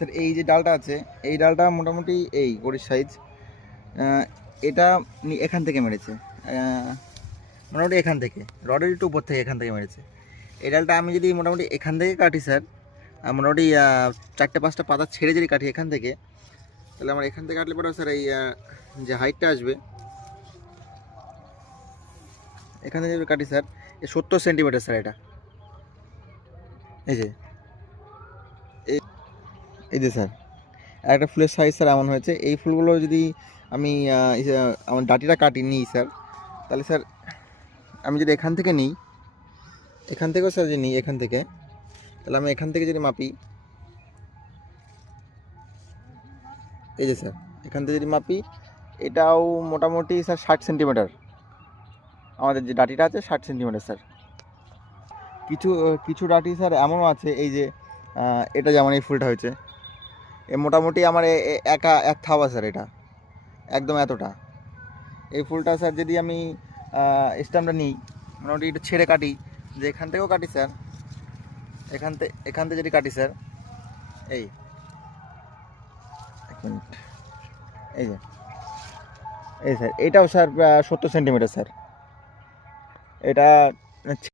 Sir এই যে ডালটা আছে, এই ডালটা মোটামুটি এই গড়ির সাইজ। এটা এখান থেকে মেরেছে, মোটামুটি এখান থেকে রডের একটু উপর থেকে এখান থেকে মেরেছে। এই ডালটা আমি যদি মোটামুটি এখান থেকে কাটি স্যার, মোটামুটি 4-5টা পাতা ছেড়ে যদি কাটি এখান থেকে, তাহলে আমার এখান থেকে কাটলে পরে স্যার এই যে হাইটটা আসবে এখান থেকে যদি কাটি স্যার, 70 সেন্টিমিটার স্যার। এটা এই যে এই যে স্যার একটা ফুলের সাইজ স্যার এমন হয়েছে। এই ফুলগুলো যদি আমি আমার ডাটিটা কাটি নিই স্যার, তাহলে স্যার আমি যদি এখান থেকে নিই, এখান থেকেও স্যার যদি নিই এখান থেকে, তাহলে আমি এখান থেকে যদি মাপি, এই যে স্যার এখান থেকে যদি মাপি, এটাও মোটামুটি স্যার 60 সেন্টিমিটার। আমাদের যে ডাটিটা আছে 60 সেন্টিমিটার স্যার। কিছু কিছু ডাটি স্যার এমনও আছে, এই যে এটা যেমন এই ফুলটা হয়েছে, এ মোটামুটি আমার এক থাবা স্যার, এটা একদম এতটা। এই ফুলটা স্যার যদি আমি স্ট্যাম্পটা নিই, মোটামুটি এটা ছেড়ে কাটি, যে এখান থেকেও কাটি স্যার, এখান থেকে যদি কাটি স্যার, এই এক মিনিট, এই যে এই স্যার এটাও স্যার 70 সেন্টিমিটার স্যার। এটা